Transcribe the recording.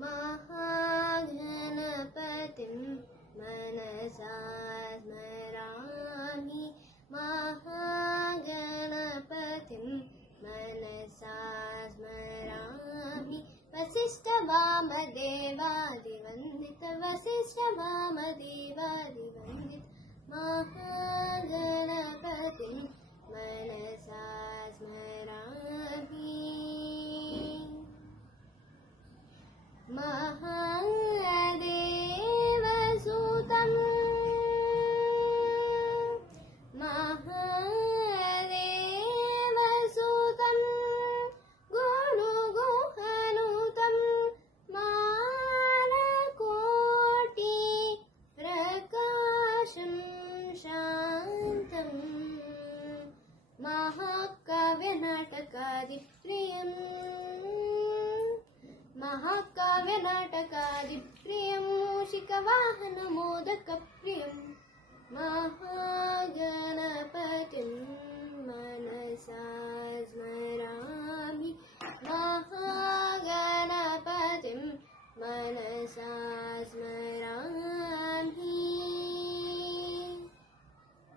महागणपतिं मनसा स्मरामि महागणपतिं मनसा स्मरामि वसिष्ठवामदेवादिवन्दित वसिष्ठवामदेवादिवन्दित महागणपतिं मनसा स्मरामि महादेवसुतं महादेवसुतं गुरुगुहनुतं मानकोटि प्रकाशं शान्तम् महाकाव्यनाटकादिप्रियम् महाकाव्यनाटकादिप्रियं मूषिकवाहनमोदकप्रियं महागणपतिं मनसा स्मरामि महागणपतिं मनसा स्मरामि।